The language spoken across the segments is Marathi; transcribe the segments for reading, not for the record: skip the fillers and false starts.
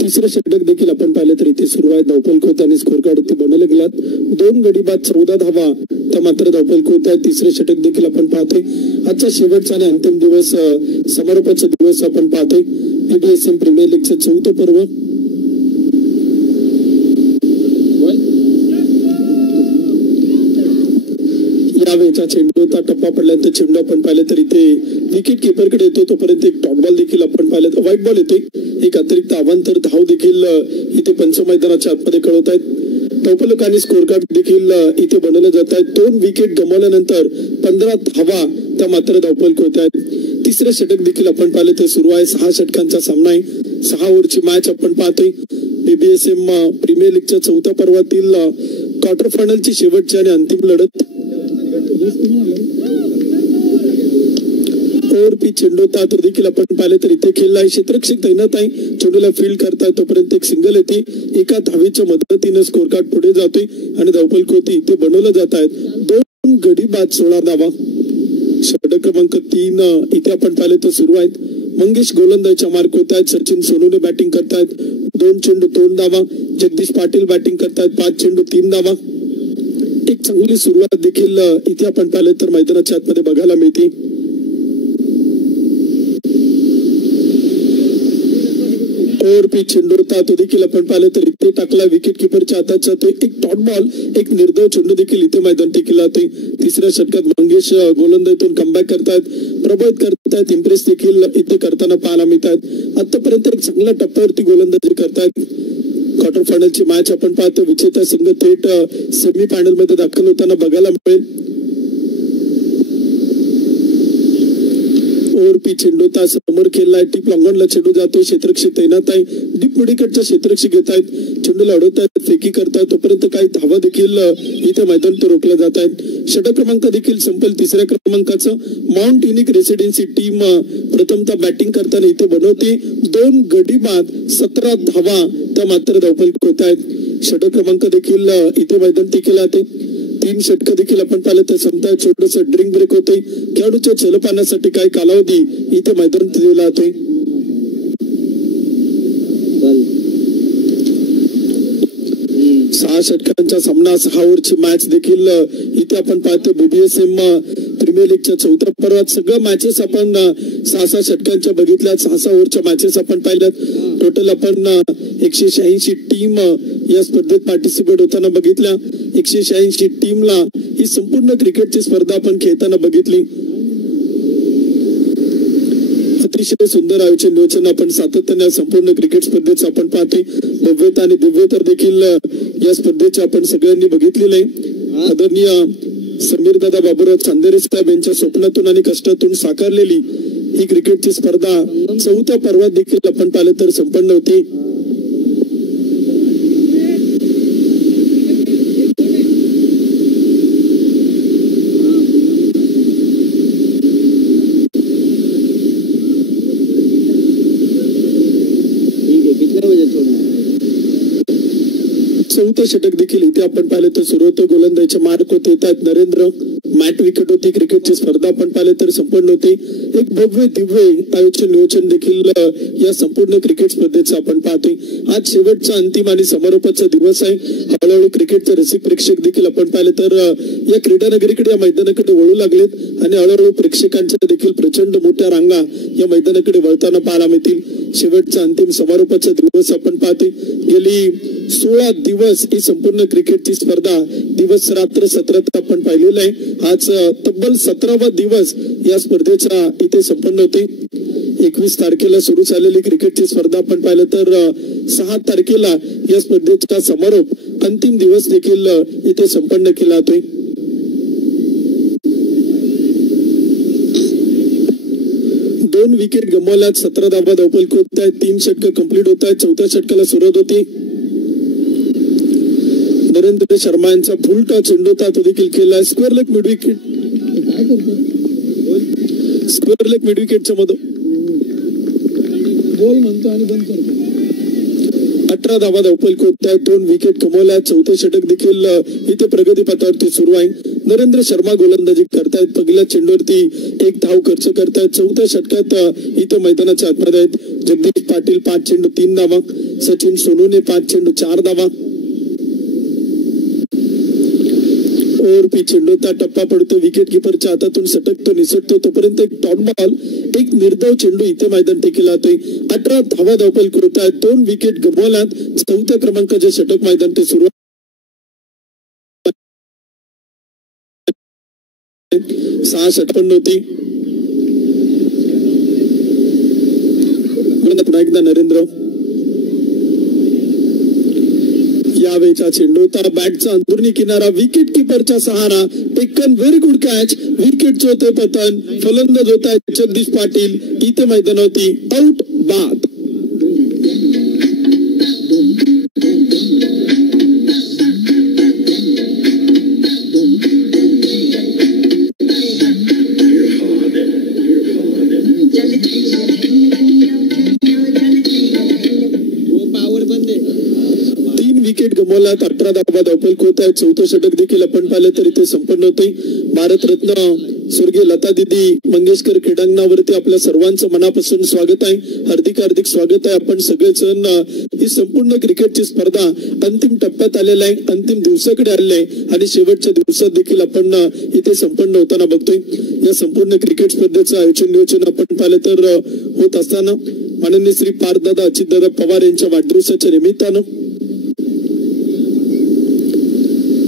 तिसरं षटक देखील आपण पाहिलं तर इथे सुरू आहे. धावपल खोत आणि स्कोर कार्ड इथे बनवले गेलात. 2 गडी बाद 14 धावा तर मात्र धावपल खोत आहे. तिसरे षटक देखील आपण पाहतोय. आजचा शेवटचा आणि अंतिम दिवस, समारोपाचा दिवस आपण पाहतोय. BBSM प्रीमियर लीगचं 4थं पर्व. यावेळेचा चेंडूचा टप्पा पडल्यानंतर चेंडू आपण पाहिलं तर इथे विकेट किपरकडे येतो. तोपर्यंत एक डॉट बॉल देखील आपण पाहिलं तर व्हाईट बॉल येते. एक अतिरिक्त अवांतर धाव देखील इथे पंच मैदानाच्या आतमध्ये कळवत आहेत. टोपलक आणि स्कोर कार्ड देखील इथे बनवले जात आहेत. 2 विकेट गमावल्यानंतर 15 धावा त्या मात्र धावपल होत आहेत. तिसरं षटक देखील आपण पाहिलं तर सुरू आहे. 6 षटकांचा सामना आहे. 6 ओव्हरची मॅच आपण पाहतोय. BBSM प्रीमियर लीगच्या 4थ्या पर्वातील क्वार्टर फायनलची शेवटची आणि अंतिम लढत. ओव्हर पिच चेंडू तर देखील आपण पाहिलं तर इथे खेळला आहे. क्षेत्ररक्षक तैनात आहे. चेंडूला फील्ड करताय तोपर्यंत एक सिंगल येते. एका धावेच्या मदतीनं स्कोर कार्ड पुढे जातोय आणि धावपल खोती इथे बनवलं जात आहेत. 2 गडी बाद 16 धावा. षटक क्रमांक 3 इथे आपण पाहिलं तर सुरू आहेत. मंगेश गोलंदाजीच्या मार्क होत आहेत. सचिन सोनूने बॅटिंग करतायत. 2 चेंडू 2 धावा. जगदीश पाटील बॅटिंग करतायत. 5 चेंडू 3 धावा. एक चांगली सुरुवात देखील इथे आपण पाहिलं तर मैदानाच्या आतमध्ये बघायला मिळते. ओव्हर पिच चेंडू होता तो देखील आपण पाहिलं तर इथे टाकला. विकेट किपरच्या हातात जातोय. एक डॉट बॉल, एक निर्धाव चेंडू देखील इथे मैदान टिकला जातोय. तिसऱ्या षटकात मंगेश गोलंदाजीतून कमबॅक करतायत. प्रभावित करतायत. इम्प्रेस देखील इथे करताना पाहायला मिळतात. आतापर्यंत एक चांगल्या टप्प्यावरती गोलंदाजी करतायत. क्वार्टर फायनलची मॅच आपण पाहतो. विजेता संघ थेट सेमी फायनल मध्ये दाखल होताना बघायला मिळेल. ओव्हर पिच चेंडू समोर खेळलाय. टीप लॉंगॉनला चेंडू जातोय. क्षेत्ररक्षक तैनात आहे. डीप मिडीकडच्या क्षेत्ररक्षक घेत आहेत. चेंडूला अडवतायत. फेकी करतायत. तोपर्यंत काही धावा देखील इथे मैदान तो रोखल्या जात आहेत. षटक क्रमांक देखील संपेल. तिसऱ्या क्रमांकाचं माउंट युनिक रेसिडेन्सी टीम प्रथमतः बॅटिंग करताना इथे बनवते. 2 गडी बाद 17 धावा त्या मात्र धावपल होत आहेत. षटक क्रमांक देखील इथे मैदान टिकला जाते. 3 षटक देखील आपण पाहिलं तर समजा छोटस ड्रिंक ब्रेक होते. खेळाडूच्या जलपानासाठी काही कालावधी इथे मैदान दिला जातोय. 6 षटकांचा सामना, 6 ओव्हरची मॅच देखील इथे आपण पाहतो. BBSM प्रीमियर लीगच्या 4थ्या पर्वात सगळ्या मॅचेस आपण 6 षटकांच्या बघितल्या. 6 ओव्हरच्या मॅचेस आपण पाहिल्यात. टोटल आपण 186 टीम या स्पर्धेत पार्टिसिपेट होताना बघितल्या. 186 टीमला ही संपूर्ण क्रिकेटची स्पर्धा आपण खेळताना बघितली. अतिशय सुंदर आयोजन नियोजन आपण सातत्याने संपूर्ण क्रिकेट स्पर्धेचं आपण पाहतोय. भव्यता आणि दिव्यता देखील या स्पर्धेचे आपण सगळ्यांनी बघितलेलं आहे. आदरणीय समीर दादा बाबूराव चांदेरे साहेब यांच्या स्वप्नातून आणि कष्टातून साकारलेली ही क्रिकेटची स्पर्धा 4थ्या पर्वात देखील आपण पाहिलं तर संपन्न होती. चौथं षटक देखील इथे आपण पाहिलं तर सुरू होतं. गोलंदाजीचे मार्क होते येतात. नरेंद्र मॅट विकेट होती. क्रिकेटची स्पर्धा आपण पाहिलं तर संपन्न होते. एक भव्य दिव्य आयोजन नियोजन देखील या संपूर्ण क्रिकेट स्पर्धेचं आपण पाहतोय. आज शेवटचा अंतिम आणि समारोपाचा दिवस आहे. हळूहळू क्रिकेटचे रसिक प्रेक्षक देखील आपण पाहिलं तर या क्रीडा नगरीकडे, या मैदानाकडे वळू लागलेत आणि हळूहळू प्रेक्षकांच्या देखील प्रचंड मोठ्या रांगा या मैदानाकडे वळताना पाहायला मिळतील. शेवटचा अंतिम समारोपाचा दिवस आपण पाहतोय. गेली 16 दिवस ही संपूर्ण क्रिकेटची स्पर्धा दिवस रात्र सत्रात आपण पाहिलेलं आहे. आज तब्बल 17वा दिवस या स्पर्धेचा इथे संपन्न होते. 21 तारखेला सुरू झालेली क्रिकेटची स्पर्धा आपण पाहिलं तर 6 तारखेला या स्पर्धेचा समारोप अंतिम दिवस देखील इथे संपन्न केला जातोय. दोन विकेट गमावल्यात. 17 धावा धावपल होत आहेत. 3 षटक कंप्लीट होत आहेत. 4थ्या षटकाला सुरुवात होती. नरेंद्र शर्मा यांचा फुल टॉस चेंडू होता तो देखील केला. Square leg mid wicket. Square leg mid विकेटच्या मधून बोल म्हणतो आणि बंद करतो. 18 धावा धावपल होत आहेत. 2 विकेट कमवल्या. चौथे षटक देखील इथे प्रगती पथावरती सुरू आहे. नरेंद्र शर्मा गोलंदाजी करतायत. पहिल्या चेंडूवरती 1 धाव खर्च करतायत. चौथ्या षटकात इथे मैदानाच्या आतमध्ये आहेत. जगदीश पाटील 5 चेंडू 3 धावा. सचिन सोनूने 5 चेंडू 4 धावा. ओव्हर पी चेंडूचा टप्पा पडतो. विकेट किपरच्या हातातून सटकतो निसटतो तोपर्यंत एक टॉप बॉल, एक निर्धाव चेंडू इथे मैदान टेकी लावतोय. 18 धावा धावपल करत आहेत. 2 विकेट गमवल्यात. चौथ्या क्रमांकाचे षटक मैदान ते सुरू 6 षटपण होती. पुन्हा एकदा नरेंद्र यावेळीचा चेंडू होता. बॅटचा अंतर्नी किनारा. विकेट किपरचा सहारा. Taken very good catch. विकेटचे होते पतन. फलंदाज होत आहे जगदीश पाटील. इथे मैदानावरती आउट बाद. विकेट गमवल्यात. 18 धावा धावपल होत आहेत. चौथं षटक देखील आपण पाहिलं तर इथे संपन्न होते. भारतरत्न स्वर्गीय लता दिदी मंगेशकर क्रीडांगणावरती आपल्या सर्वांचं मनापासून स्वागत आहे. हार्दिक हार्दिक स्वागत आहे. आपण सगळेजण ही संपूर्ण क्रिकेटची स्पर्धा अंतिम टप्प्यात आलेला आहे. अंतिम दिवसाकडे आलेले आहे आणि शेवटच्या दिवसात देखील आपण इथे संपन्न होताना बघतोय. या संपूर्ण क्रिकेट स्पर्धेचं आयोजन नियोजन आपण पाहिलं तर होत असताना माननीय श्री पार्थदादा अजितदादा पवार यांच्या वाढदिवसाच्या निमित्तानं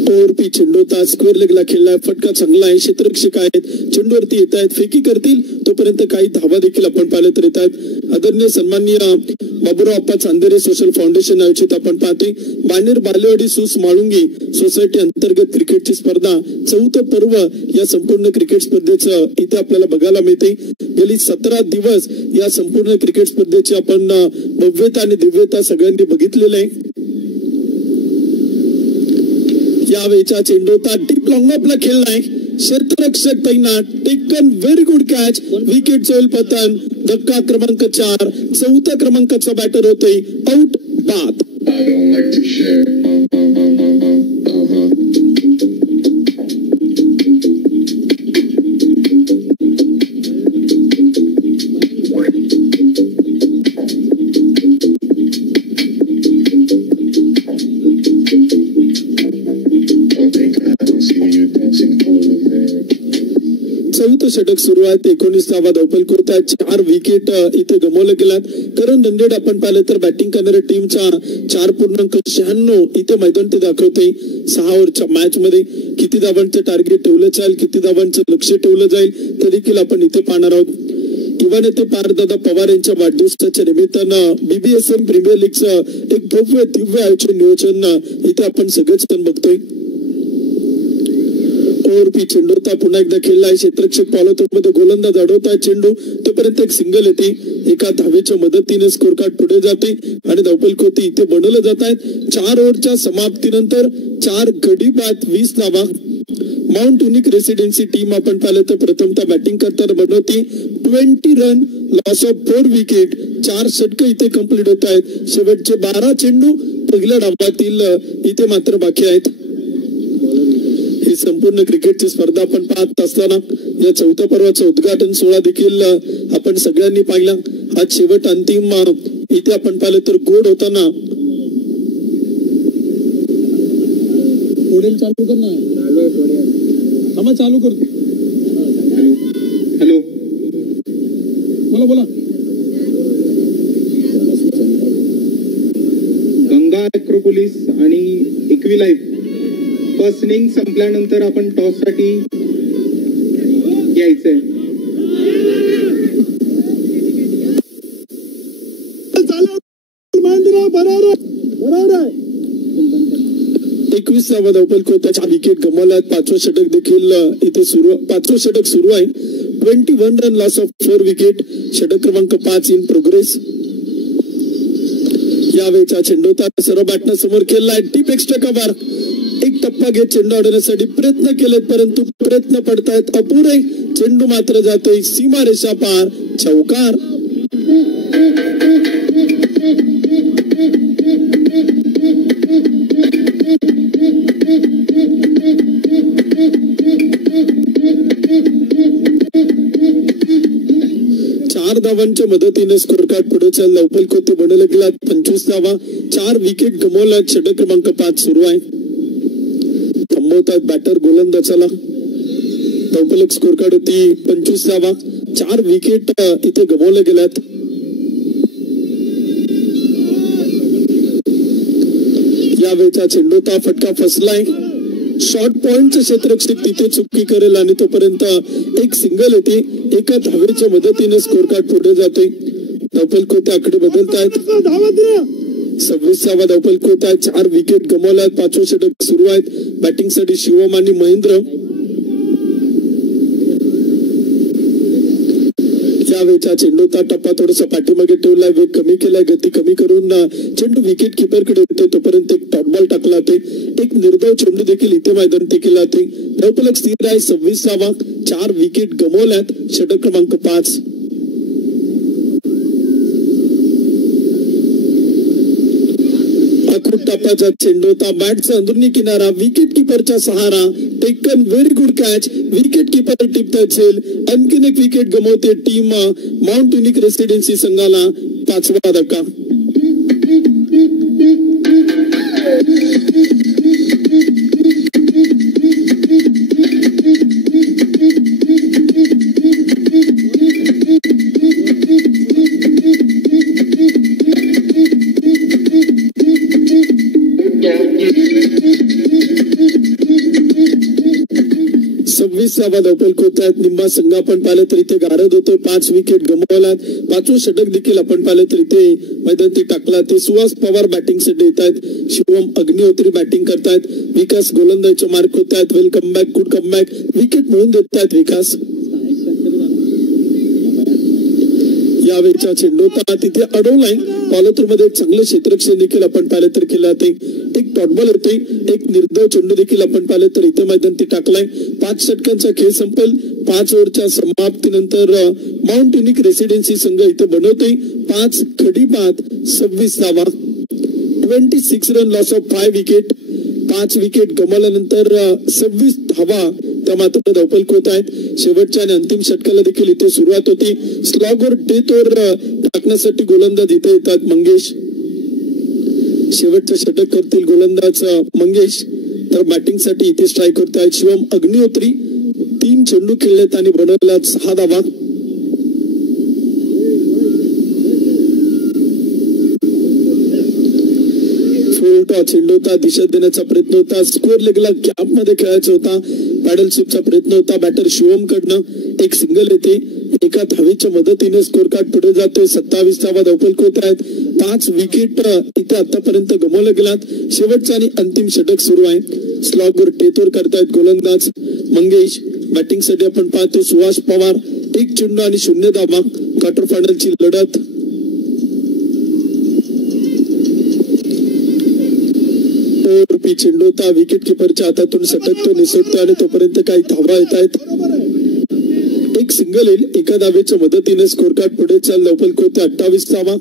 ओव्हर पी चेंडू होता. स्क्वेअर लेगला खेळलाय. फटका चांगला आहे. क्षेत्ररक्षक आहेत. चेंडूवरती येत आहेत. फेकी करतील तोपर्यंत काही धावा देखील आपण पाहिलं तर येत आहेत. आदरणीय सन्माननीय बाबूराव अप्पा चांदेरे सोशल फाउंडेशन आयोजित आपण पाहतोय बाणेर बालेवाडी सूस माळुंगी सोसायटी अंतर्गत क्रिकेटची स्पर्धा 4थं पर्व या संपूर्ण क्रिकेट स्पर्धेचं इथे आपल्याला बघायला मिळते. गेली 17 दिवस या संपूर्ण क्रिकेट स्पर्धेची आपण भव्यता आणि दिव्यता सगळ्यांनी बघितलेलं आहे. यावेळीचा चेंडू होता. डीप लॉंग ऑफला खेळलाय. क्षेत्ररक्षक तैनात. Taken very good catch. Wicket Chola पतन. धक्का क्रमांक 4. 4थ्या क्रमांकाचा बॅटर होतोय आउट बाद. चौथं षटक सुरू आहे. 19 धावा धावपल होत आहेत. 4 विकेट इथे गमावले गेलात. करण दंडेड आपण पाहिलं तर बॅटिंग करणाऱ्या टीमचा 4.96 इथे मैदान ते दाखवते. 6 ओव्हरच्या मॅच मध्ये किती धावांचं टार्गेट ठेवलं जाईल, किती धावांचं लक्ष ठेवलं जाईल ते देखील आपण इथे पाहणार आहोत. युवा नेते पार्थदादा पवार यांच्या वाढदिवसाच्या निमित्तानं BBSM प्रीमियर लीगचं एक भव्य दिव्य आयोजन नियोजन इथे आपण सगळेच जण बघतोय. ओव्हर पी चेंडू होता. पुन्हा एकदा खेळला आहे. क्षेत्ररक्षक मध्ये गोलंदाज अडवत आहे चेंडू तोपर्यंत एक सिंगल येते. एका धावेच्या मदतीने स्कोर कार्ड पुढे जाते आणि धावपल कोती इथे बनवलं जात आहेत. 4 ओव्हरच्या समाप्तीनंतर 4 गडी बाद 20 धावा. माउंट युनिक रेसिडेन्सी टीम आपण पाहिलं तर प्रथमतः बॅटिंग करताना बनवते. 20 रन लॉस ऑफ 4 विकेट. 4 षटक इथे कंप्लीट होत आहेत. शेवटचे 12 चेंडू पहिल्या डावातील इथे मात्र बाकी आहेत. ही संपूर्ण क्रिकेटची स्पर्धा आपण पाहत असताना या 4थ्या पर्वाचं उद्घाटन सोहळा देखील आपण सगळ्यांनी पाहिला. आज शेवट अंतिम इथे आपण पाहिलं तर गोड होताना चालू कर ना. चालू कर. हॅलो बोला. गंगा ॲक्रोपोलिस आणि इक्विलाइफ फर्स्ट इनिंग संपल्यानंतर आपण टॉस साठी यायचंय. 21 धावा धावपल होत. 4 विकेट गमावल्यात. 5वं षटक देखील इथे सुरू. 5वं षटक सुरू आहे. 21 रन लॉस ऑफ 4 विकेट. षटक क्रमांक 5 इन प्रोग्रेस. यावेळीचा चेंडू होता. सर्व बॅटनं समोर खेळलाय. Deep extra cover. एक टप्पा घेत चेंडू अडवण्यासाठी प्रयत्न केलेत, परंतु प्रयत्न पडतायत अपुरे. चेंडू मात्र जातोय सीमारेषा पार, चौकार. चार धावांच्या मदतीने स्कोर कार्ड पुढे चाल. लवकर कोते बनवला गेला 25 धावा. 4 विकेट गमावल्या. षटक क्रमांक 5 सुरू आहे. थांबवतात बॅटर गोलंदाजाला. लवकर स्कोर कार्ड होती 25 धावा. 4 विकेट इथे गमावल्या गेल्यात. यावेळचा चेंडूचा फटका फसलाय. शॉर्ट पॉइंटचं क्षेत्ररक्षक तिथे चुकी करेल आणि तोपर्यंत एक सिंगल येते. एका धावेच्या मदतीने स्कोर कार्ड पुढे जाते. धावपल कोते आकडे बदलतायत. 26वा धावपल कोत आहे. 4 विकेट गमावल्यात. 5वं षटक सुरू आहेत. बॅटिंग साठी शिवम आणि महेंद्र. यावेळचा चेंडूचा टप्पा थोडासा पाठीमागे ठेवलाय. वेग कमी केलाय. गती कमी करून चेंडू विकेट किपर कडे येते. तोपर्यंत एक टॉप बॉल टाकला ते. एक निर्धाव चेंडू देखील इथे मैदानात केला ते. धावफलक स्थिर आहे 26वा. 4 विकेट गमावल्यात. षटक क्रमांक 5. टप्प्याचा चेंडूचा बॅटचा अंदरुनी किनारा. विकेट किपरचा सहारा. Taken very good catch. Wicket keeper टिपता असेल. आणखीन एक विकेट गमावते टीम माउंट युनिक रेसिडेन्सी संघाला. 5वा धक्का. धावपल कोत आहेत. निंबा संघ आपण पाहिलं तर इथे गारद होतो. 5 विकेट गमावल्यात. 5वं षटक देखील आपण पाहिलं तर इथे मैदानात टाकला ते. सुहास पवार बॅटिंग साठी येत आहेत. शिवम अग्निहोत्री बॅटिंग करतायत. विकास गोलंदाजीचे मार्क होत आहेत. Welcome back, good come back. Wicket मिळून देत आहेत विकास. यावेळचा चेंडू तिथे अडवलाय. पॉलोथ्रू मध्ये एक चांगलं क्षेत्ररक्षण देखील आपण पाहिलं तर केलं ते. एक डॉट बॉल होते. एक निर्धाव चेंडू देखील आपण पाहिलं तर इथे मैदान टाकलाय. 5 षटकांचा खेळ संपेल. 5 ओव्हरच्या समाप्तीनंतर माउंट युनिक रेसिडेन्सी संघ इथे बनवते. 5 खडी बाद 26 धावा. 26 run loss of 5 wicket. 5 wicket गमावल्यानंतर 26 धावा त्या मात्र धावपल होत आहेत. शेवटच्या आणि अंतिम षटकाला देखील इथे सुरुवात होती. स्लॉगर डेथवर टाकण्यासाठी गोलंदाज इथे येतात मंगेश. शेवटचं षटक करतील गोलंदाज मंगेश. तर बॅटिंग साठी इथे स्ट्राईक करत आहेत शिवम अग्निहोत्री. 3 चेंडू खेळलेत आणि बनवल्यात 6 धावा. चेंडूचा दिशा देण्याचा प्रयत्न होता. स्क्वेअर लेगला गॅप मध्ये खेळायचा होता. पॅडल स्विपचा प्रयत्न होता बॅटर शिवम कडनं. एक सिंगल येते. एका धावेच्या मदतीने स्कोर कार्ड पुढे जातोय. 27वा धावपल होत आहेत. 5 विकेट इथे आतापर्यंत गमावल्या गेलात. शेवटचं आणि अंतिम षटक सुरू आहे. स्लॉगर टेतोर करतायत गोलंदाज मंगेश. बॅटिंग साठी आपण पाहतो सुहास पवार. 1 चेंडू आणि 0 धावा. क्वार्टर फायनलची लढत. चेंडूचा विकेट किपरच्या हातातून सटकतो, निसटतो आणि तोपर्यंत काही धावा येत आहेत. एक सिंगल येईल. एका धावेच्या मदतीने स्कोर कार्ड पुढे चाल. लवकर कोते 28 धावा.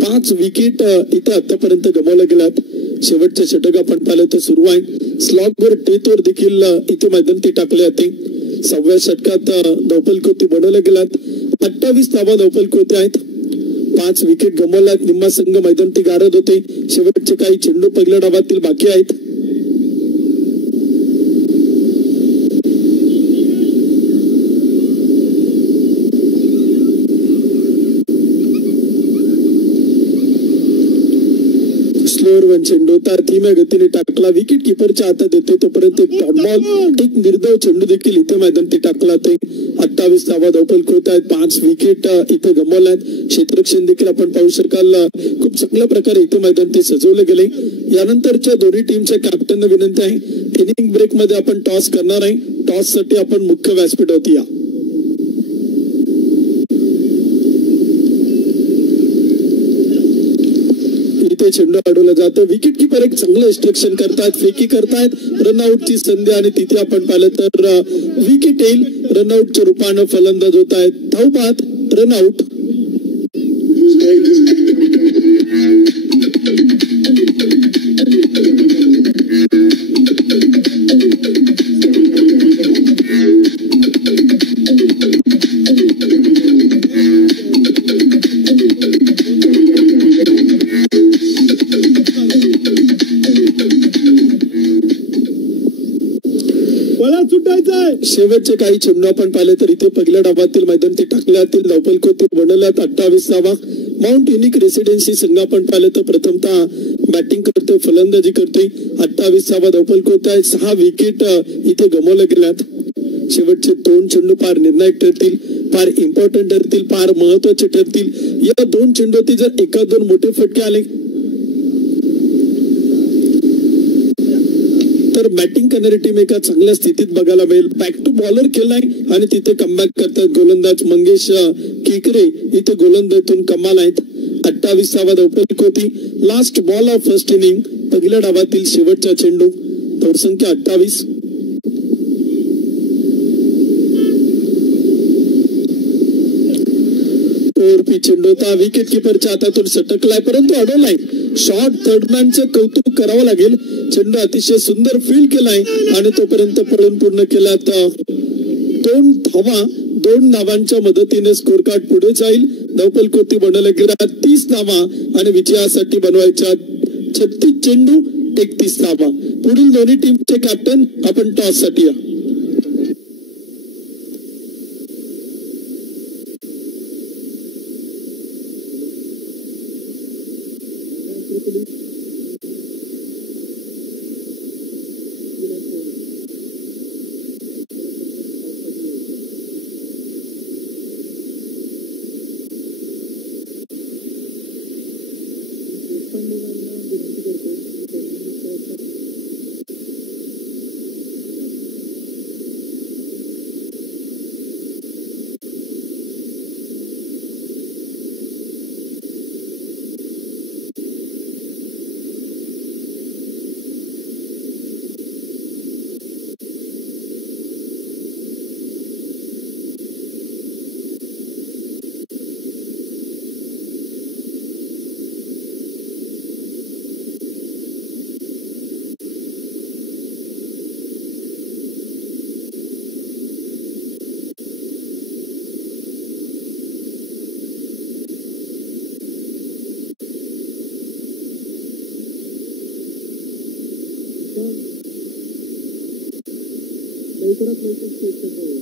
5 विकेट इथे आतापर्यंत गमावल्या गेल्यात. शेवटचे षटक आपण पाहिलं तर सुरू आहे. स्लॉगवर टेतवर देखील इथे मैदानात टाकले जाते. 6व्या षटकात धावपल कोते बनवल्या गेल्यात. 28 धावा धावपल कोते आहेत. 5 विकेट गमावल्यात. निम्मा संघ मैदानात गारद होते. शेवटचे काही चेंडू पहिल्या डावातील बाकी आहेत. स्लोअर चेंडू धीम्या गतीने टाकला. विकेट किपरच्या हातात येते. तोपर्यंत एक डॉट बॉल. एक निर्धाव चेंडू देखील इथे मैदानात टाकला ते. 28 धावा धावपल होत आहेत. 5 विकेट इथे गमावल्यात. क्षेत्ररक्षण देखील आपण पाहू शकाल खूप चांगल्या प्रकारे इथे मैदान ते सजवले गेले. यानंतरच्या दोन्ही टीमच्या कॅप्टनना विनंती आहे, इनिंग ब्रेक मध्ये आपण टॉस करणार आहे. टॉस साठी आपण मुख्य व्यासपीठावरती या. इथे तिथे चेंडू अडवला जातो. विकेट किपर एक चांगलं इन्स्ट्रक्शन करतात, फेकी करतायत, रनआउटची संधी आणि तिथे आपण पाहिलं तर विकेट येईल. रनआउटच्या रूपानं फलंदाज होत आहेत. धावपात रनआउट. शेवटचे काही चेंडू आपण पाहिले तर इथे पहिल्या डावातील मैदान ते टाकल्यातील धावपलकोती बनवल्यात 28वा. माउंट युनिक रेसिडेन्सी संघ आपण पाहिलं तर प्रथमतः बॅटिंग करते, फलंदाजी करते. 28वा धावपलकोत आहे. 6 विकेट इथे गमावल्या गेल्यात. शेवटचे 2 चेंडू फार निर्णायक ठरतील, फार इम्पॉर्टंट ठरतील, फार महत्वाचे ठरतील. या 2 चेंडूवरती जर 1-2 मोठे फटके आले तर बॅटिंग करणारी टीम एका चांगल्या स्थितीत बघायला मिळेल. बॅक टू बॉलर केलाय आणि तिथे कमबॅक करतात गोलंदाज मंगेश केकरे. इथे गोलंदाजीतून कमाल आहेत. 28वा धावपलकोती. Last ball of first inning. पहिल्या डावातील शेवटचा चेंडू. धावसंख्या 28. चेंडू होता, विकेट किपरच्या हातातून सटकलाय परंतु अडवलाय. शॉर्ट थर्डमॅनचं कौतुक करावं लागेल. चेंडू अतिशय सुंदर फील्ड केलाय आणि तोपर्यंत पळून पूर्ण केलात. 2 धावा, 2 धावांच्या मदतीने स्कोर कार्ड पुढे जाईल. धावपलकोती बनवल्या गेल्या 30 धावा आणि विजयासाठी बनवायच्या 36 चेंडू 31 धावा. पुढील दोन्ही टीमचे कॅप्टन आपण टॉस साठी या. लवकरात लवकर स्टेट करावे.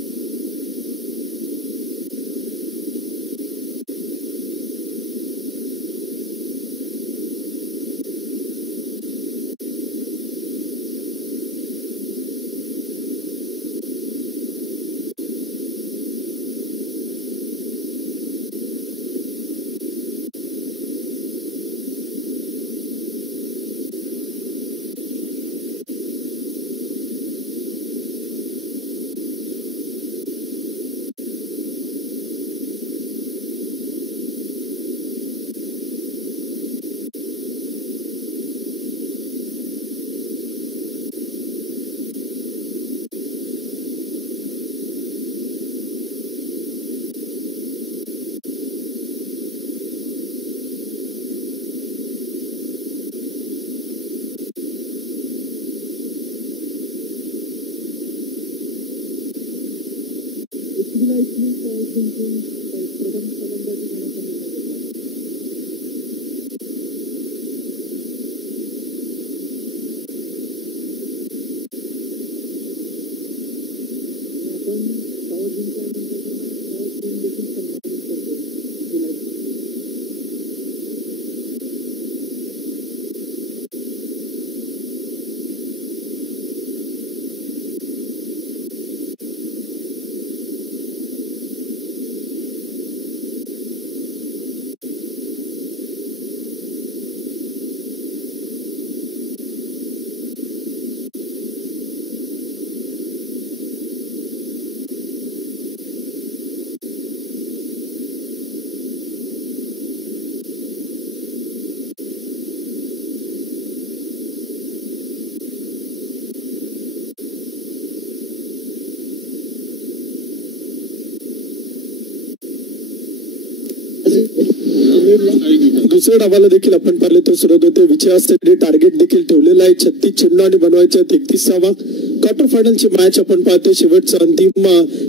दुसऱ्या डावाला देखील आपण पाहिले तर सुरुवात होते विजयासाठी टार्गेट देखील ठेवलेला आहे 36 चेंडू आणि बनवायचा 33वा क्वार्टर फायनलची मॅच आपण पाहतो शेवटचा अंतिम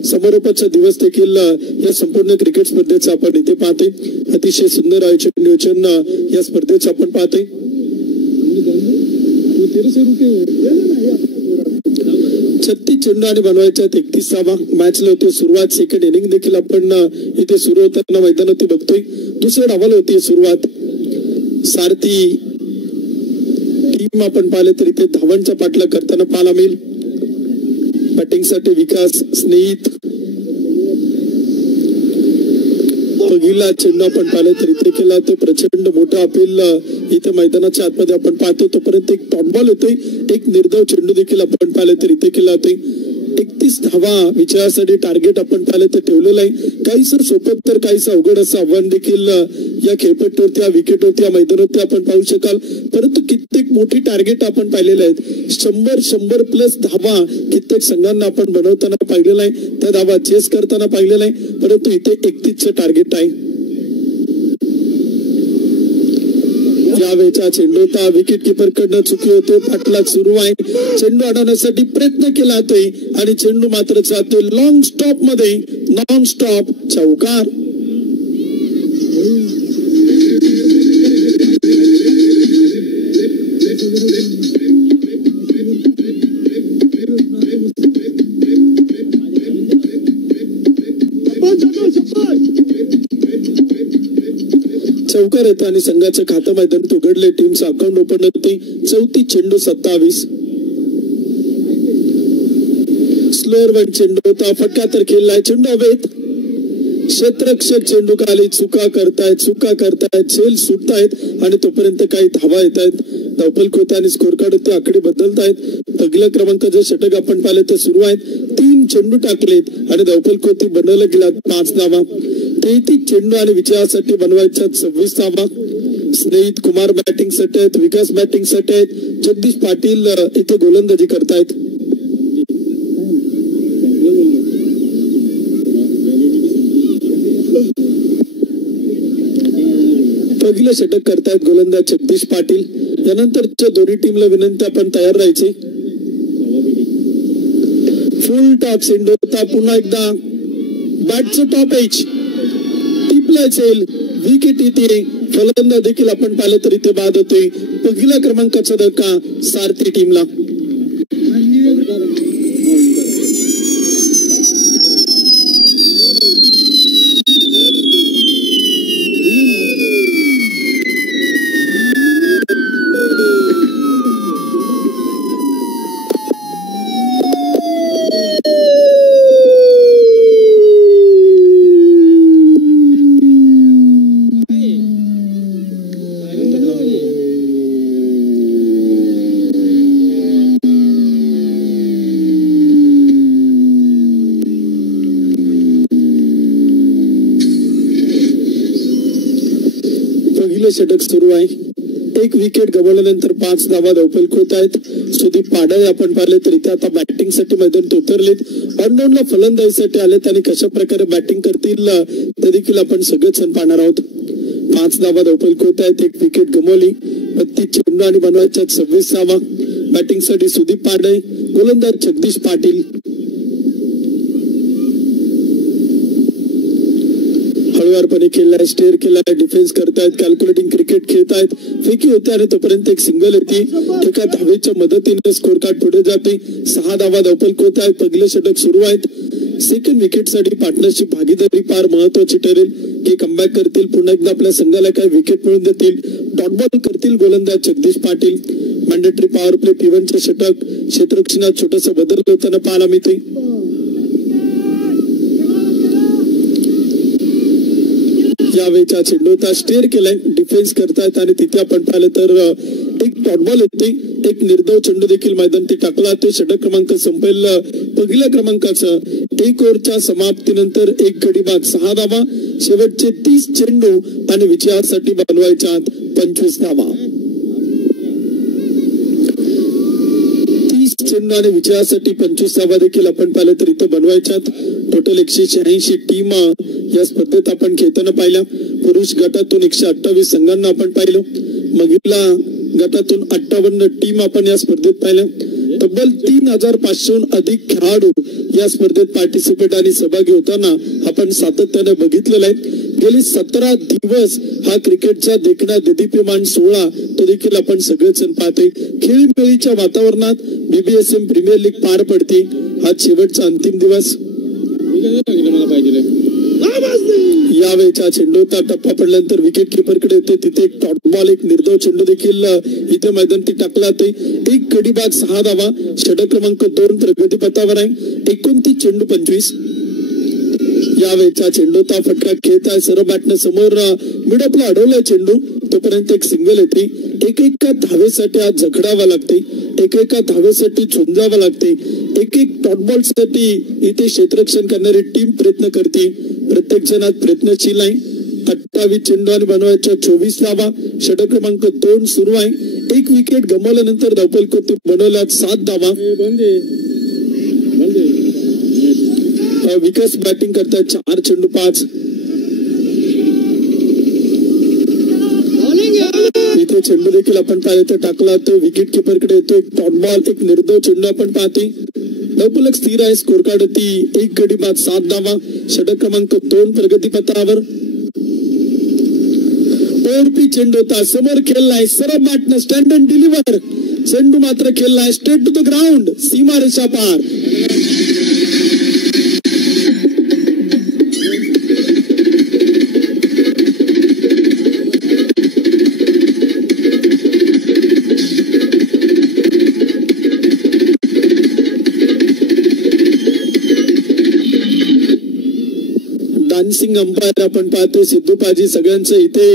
समारोपाचा दिवस देखील या संपूर्ण क्रिकेट स्पर्धेचा आपण इथे पाहतोय अतिशय सुंदर आयोजन नियोजन या स्पर्धेचं आपण पाहतोय 36 चेंडू आणि बनवायचा 33वा मॅचला होती सुरुवात सेकंड इनिंग देखील आपण इथे सुरू होताना मैदानावरती बघतोय दुसऱ्या डावाला होती सुरुवात सारथी टीम आपण पाहिले तर इथे धावांचा पाठलाग करताना पाहायला मिळेल बॅटिंगसाठी विकास स्नेहित पहिला चेंडू आपण पाहिले तर इथे केला तो प्रचंड मोठा अपील इथे मैदानाच्या आतमध्ये आपण पाहतो तोपर्यंत एक टॉप बॉल होतोय एक निर्धाव चेंडू देखील आपण पाहिले तर इथे केला होतोय 31 धावा विजयासाठी टार्गेट आपण पाहिले तर ठेवलेलं आहे काहीसं सोपं तर काहीसं अवघड असं आव्हान देखील या खेळपट्टीवरती या विकेटवरती या मैदानावरती आपण पाहू शकाल परंतु कित्येक मोठी टार्गेट आपण पाहिलेले आहेत 100 प्लस धावा कित्येक संघांना आपण बनवताना पाहिलेला आहे त्या धावा चेस करताना पाहिलेला आहे परंतु इथे 31चं टार्गेट आहे यावेळेचा चेंडू होता विकेट किपर कडनं चुकी होते पाठलाग सुरू आहे चेंडू अडवण्यासाठी प्रयत्न केला जातोय आणि चेंडू मात्र जातोय लॉंग स्टॉप मध्ये नॉन स्टॉप चौकार चौकार येतं आणि संघाचं खातं मैदानात उघडले टीमचं अकाउंट ओपन होते 34 चेंडू 27 स्लोअर वन चेंडू होता फटका तर खेळलाय चेंडू हवेत क्षेत्ररक्षक चेंडू खाली चुका करतायत झेल सुटतायत आणि तोपर्यंत काही धावा येत आहेत धावफलक होत आणि स्कोर कार्ड होते आकडे बदलतायत पहिल्या क्रमांकाचे षटक आपण पाहिले तर सुरू आहेत 3 चेंडू टाकलेत आणि धावफलक होती बनवलं गेला 5 धावा 33 चेंडू आणि विजयासाठी बनवायच्या 26 धावा स्नेहित कुमार बॅटिंग साठी आहेत विकास बॅटिंग साठी आहेत जगदीश पाटील इथे गोलंदाजी करतायत पहिलं षटक करतायत गोलंदाज जगदीश पाटील यानंतरच्या दोन्ही टीमला विनंती आपण तयार राहायचे फुल टॉप चेंडू होता पुन्हा एकदा बॅटचं टॉप एज टिपला असेल विकेट येते फलंदाज देखील आपण पाहिलं तर इथे बाद होते पहिल्या क्रमांकाचा धक्का सारथी टीमला षटक सुरू आहे एक विकेट गमावल्यानंतर 5 धावा धावफलक होत आहेत सुदीप पाडळे आपण पाहिले तर इथे आता बॅटिंग साठी मैदानात उतरलेत ऑनडाऊनला फलंदाजीसाठी आलेत आणि कशा प्रकारे बॅटिंग करतील ते देखील आपण सगळेच जण पाहणार आहोत 5 धावा धावफलक होत आहेत एक विकेट गमावली 32 चेंडू आणि बनवायच्या 26 धावा बॅटिंग साठी सुदीप पाडळे गोलंदाज जगदीश पाटील हळूवारपणे खेळलाय स्टेअर केलाय डिफेन्स करतायत कॅल्क्युलेटिंग क्रिकेट खेळतायत फेकी होते आणि तोपर्यंत एक सिंगल येते एका धावेच्या मदतीने स्कोर कार्ड पुढे जाते 6 धावा धावफलक होत आहेत पहिले षटक सुरू आहेत सेकंड विकेट साठी पार्टनरशिप भागीदारी फार महत्वाची ठरेल की कमबॅक करतील पुन्हा एकदा आपल्या संघाला काही विकेट मिळवून देतील डॉट बॉल करतील गोलंदाज Jagdish Patil mandatory power play P1चे षटक क्षेत्ररक्षणात छोटासा बदल होताना पाहायला मिळते यावेळेचा चेंडू होता स्टेअर केलाय डिफेन्स करतायत आणि तिथे आपण पाहिलं तर एक डॉट बॉल येते एक निर्धाव चेंडू देखील मैदानात टाकला ते षटक क्रमांक संपेल पहिल्या क्रमांकाचं 1 ओव्हरच्या समाप्तीनंतर एक गडी बाद 6 धावा शेवटचे 30 चेंडू आणि विजयासाठी बनवायच्या 25 धावा 30 चेंडू आणि विजयासाठी 25 धावा देखील आपण पाहिलं तर इथं बनवायच्यात. टोटल 186 टीम या स्पर्धेत आपण खेळताना पाहिल्या. पुरुष गटातून 128 संघांना आपण पाहिलं. महिला गटातून 58 टीम आपण या स्पर्धेत पाहिल्या. तब्बल 3500 अधिक खेळाडू या स्पर्धेत पार्टिसिपेट आणि सहभागी होताना आपण सातत्याने बघितलेलं आहे. गेली 17 दिवस हा क्रिकेटचा देखणा देदीप्यमान सोहळा तो देखील आपण सगळेच पाहतोय. खेळीमेळीच्या वातावरणात BBSM प्रीमियर लीग पार पडते. आज शेवटचा अंतिम दिवस. यावेळेचा चेंडूचा टप्पा पडल्यानंतर विकेट किपर कडे येते. तिथे एक डॉट बॉल एक निर्धाव चेंडू देखील इथे मैदानात टाकला जाते. एक गडी बाद 6 धावा. षटक क्रमांक 2 प्रगतीपथावर आहे. 29 चेंडू 25. यावेळेचा चेंडूचा फटका खेळत आहे. सर्व बॅटनं समोर मिडअपला अडवलाय चेंडू. तोपर्यंत एक सिंगल येते. एका धावेसाठी आज झगडावं लागते. एका धावेसाठी झुंजावं लागते. एक डॉट बॉल साठी इथे क्षेत्ररक्षण करणारी टीम प्रयत्न करते. प्रत्येक जण आज प्रयत्नशील आहे. 28 चेंडू आणि बनवायच्या 24 धावा. षटक क्रमांक 2 सुरू आहे. एक विकेट गमावल्यानंतर धावफलक बनवल्या 7 धावा. विकास बॅटिंग करतात 4 चेंडू 5. इथे चेंडू देखील आपण पाहिलं तर टाकला तो विकेट किपर कडे येतो. एक डॉट बॉल एक निर्धाव चेंडू आपण पाहते. धावफलक स्थिर आहे. स्कोर कार्ड ती 1 गडी बाद 7 धावा. षटक क्रमांक 2 प्रगतीपथावर. ओरपी चेंडू होता समोर खेळलाय. सरळ बॅटनं स्टँड अँड डिलिव्हर. चेंडू मात्र खेळलाय स्ट्रेट टू द ग्राउंड. सीमारेषा पार. डान्सिंग अंपायर आपण पाहतो. सिद्धू पाजी सगळ्यांचं इथे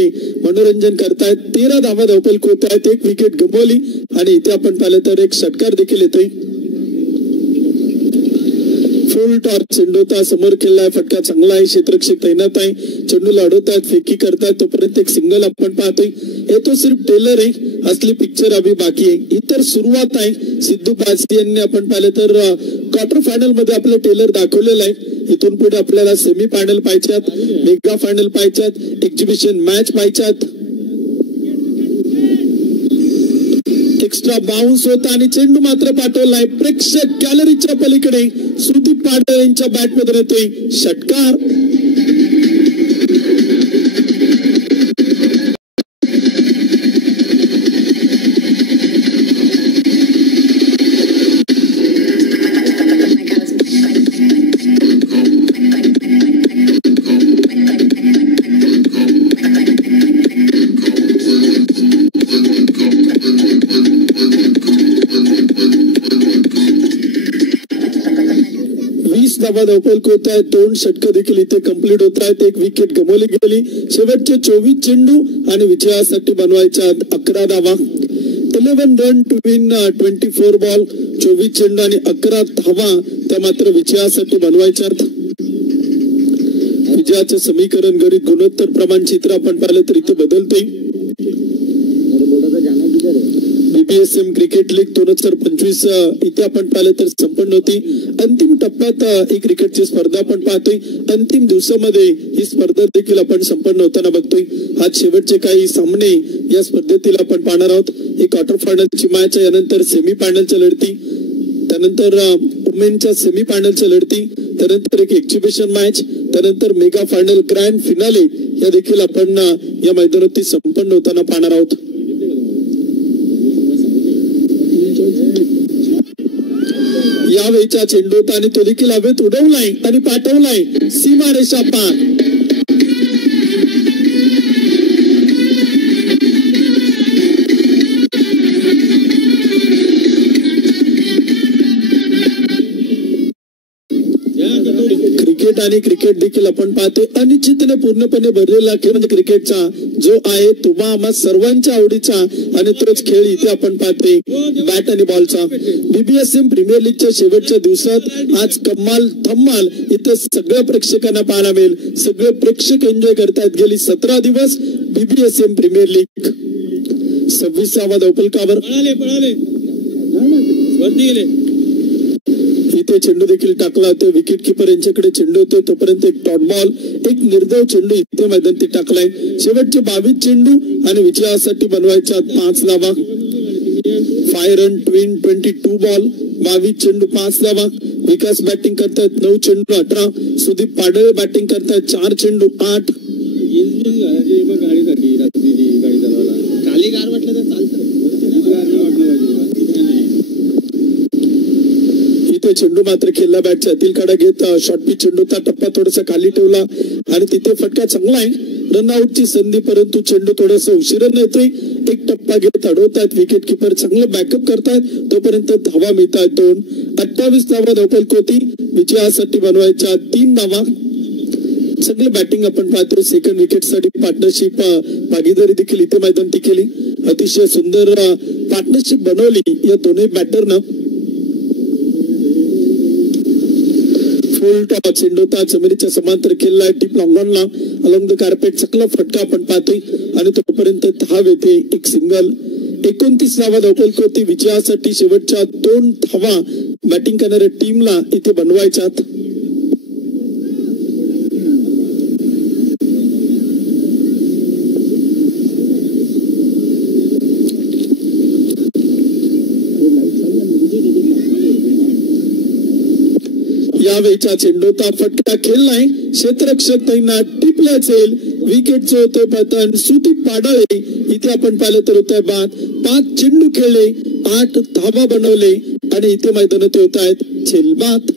मनोरंजन करतायत. 13 धावा धावफलक होत आहेत. एक विकेट गमवली आणि इथे आपण पाहिलं तर एक षटकार देखील येतोय. फुल टॉर्च चेंडूचा समोर खेळलाय. फटका चांगला आहे. क्षेत्ररक्षक तैनात आहे. चेंडूला अडवतायत फेकी करतायत. तोपर्यंत एक सिंगल आपण पाहतोय. येतो सिर्फ टेलर आहे. असली पिक्चर अभी बाकी आहे. इतर सुरुवात आहे. सिद्धू पाजी यांनी आपण पाहिलं तर क्वार्टर फायनल मध्ये आपलं टेलर दाखवलेलं आहे. इथून पुढे आपल्याला सेमी फायनल पाहिजेत. मेगा फायनल पाहिजेत. एक्झिबिशन मॅच पाहिजेत. एक्स्ट्रा बाउन्स होता आणि चेंडू मात्र पाठवलाय प्रेक्षक गॅलरीच्या पलीकडे. सुदीप पाडळ यांच्या बॅट मध्ये येतोय षटकार. धावफलक होत आहे. 2 षटक देखील इथे कंप्लीट होत आहेत. एक विकेट गमावली गेली. शेवटचे 24 चेंडू आणि विजयासाठी बनवायच्या 11 धावा. 11 रन टू विन 24 बॉल. 24 चेंडू आणि 11 धावा त्या मात्र विजयासाठी बनवायच्या. विजयाचं समीकरण गणित गुणोत्तर प्रमाण चित्र आपण पाहिलं तर इथे बदलते. BBSM क्रिकेट लीग 2025 इथे आपण पाहिलं तर संपन्न होती. अंतिम टप्प्यात ही क्रिकेटची स्पर्धा आपण पाहतोय. अंतिम दिवसामध्ये ही स्पर्धा देखील आपण संपन्न होताना बघतोय. आज शेवटचे काही सामने या स्पर्धेतील आपण पाहणार आहोत. ही क्वार्टर फायनलची मॅच आहे. यानंतर सेमी फायनलच्या लढती. त्यानंतर वुमेनच्या सेमी फायनलच्या लढती. त्यानंतर एक एक्झिबिशन मॅच. त्यानंतर मेगा फायनल ग्रँड फिनाले या देखील आपण या मैदानात संपन्न होताना पाहणार आहोत. यावेळीचा चेंडू होता आणि तो देखील हवेत उडवलाय आणि पाठवलाय सीमारेषा पार. क्रिकेट आणि क्रिकेट देखील आपण पाहतो. अनिश्चितने पूर्णपणे भरलेला खेळ म्हणजे क्रिकेटचा जो आहे तुम्हा आम्हा सर्वांच्या आवडीचा आणि तोच खेळ इथे आपण पाहतोय बॅट आणि बॉलचा. BBSM प्रीमियर लीगच्या शेवटच्या दिवसात आज कमाल धम्माल इथे सगळ्या प्रेक्षकांना पाहायला मिळेल. सगळे प्रेक्षक एन्जॉय करतायत. गेली 17 दिवस BBSM प्रीमियर लीग 26व्या धावफलकावर. इथे चेंडू देखील टाकला तर विकेट किपर यांच्याकडे चेंडू होतो तोपर्यंत एक डॉट बॉल एक निर्धाव चेंडू इथे मैदानात टाकलाय शेवटचे 22 चेंडू आणि विजयासाठी बनवायच्या 5 धावा 5 रन 22 बॉल 22 चेंडू 5 धावा विकास बॅटिंग करतायत 9 चेंडू 18 सुदीप पाडळे बॅटिंग करतायत 4 चेंडू 8 गार वाटलं तर चालतं इथे चेंडू मात्र खेळला बॅटच्या आतील कडा घेत शॉर्ट पिच चेंडूचा टप्पा थोडासा खाली ठेवला आणि तिथे फटका चांगला आहे रनआउटची संधी परंतु चेंडू थोडासा उशिरा येतोय एक टप्पा घेत अडवतायत विकेट किपर चांगलं बॅकअप करतायत तोपर्यंत धावा मिळतात 2 28 धावा धावपल होती विजयासाठी बनवायच्या 3 धावा सगळे बॅटिंग आपण पाहतो सेकंड विकेट साठी पार्टनरशिप भागीदारी देखील इथे मैदानात केली अतिशय सुंदर पार्टनरशिप बनवली या दोन्ही बॅटरनं फुल टॉस चेंडूचा जमिनीच्या समांतर खेळलाय टीप लॉंगॉनला अलॉंग द कार्पेट चांगला फटका आपण पाहतोय आणि तोपर्यंत धाव येते एक सिंगल 29 धावा धावपल होती विजयासाठी शेवटच्या 2 धावा बॅटिंग करणाऱ्या टीमला इथे बनवायच्यात यावेळीचा चेंडूचा फटका खेळलाय क्षेत्ररक्षक त्यांना टिपला असेल विकेटचं होतं पतन सुदीप पाडळे इथे आपण पाहिलं तर होतंय बाद 5 चेंडू खेळले 8 धावा बनवले आणि इथे मैदानात होत आहेत झेलबाद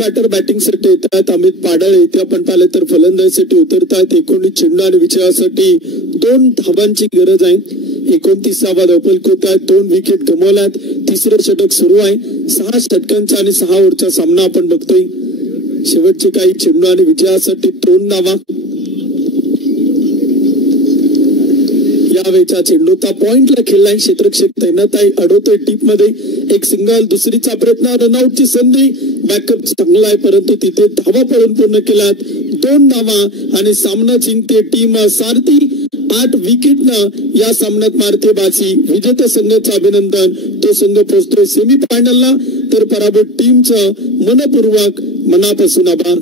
बॅटर बॅटिंग साठी येतात अमित पाडळे इथे आपण पाहिलं तर फलंदाजीसाठी उतरतात 19 चेंडू आणि विजयासाठी 2 धावांची गरज आहे 29 धावपल होतात 2 विकेट गमावल्यात तिसरं षटक सुरू आहे 6 षटकांचा आणि 6 ओव्हरचा सामना आपण बघतोय शेवटचे काही चेंडू आणि विजयासाठी 2 धावा यावेळीचा चेंडूचा पॉइंटला खेळलाय क्षेत्ररक्षक तैनात आहे अडवतोय टीप मध्ये एक सिंगल दुसरीचा प्रयत्न रनआउटची संधी बॅकअप चांगला आहे परंतु तिथे धावा पळून पूर्ण केल्यात 2 धावा आणि सामना जिंकते टीम सारथी 8 विकेटनं या सामन्यात मारते बाजी विजेत्या संघाचं अभिनंदन तो संघ पोहोचतोय सेमी फायनलला तर पराभूत टीमचं मनपूर्वक मनापासून आभार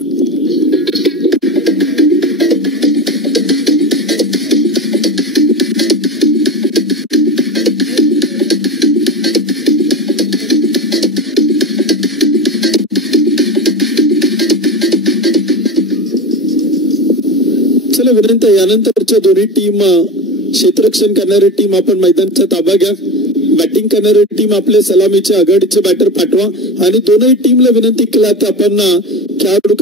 विनंती यानंतरच्या दोन्ही टीम क्षेत्ररक्षण करणारी टीम आपण मैदानाचा ताबा घ्या बॅटिंग करणारी टीम आपले सलामीचे आघाडीचे बॅटर पाठवा आणि दोनही टीमला विनंती केला तर आपण खेळाडू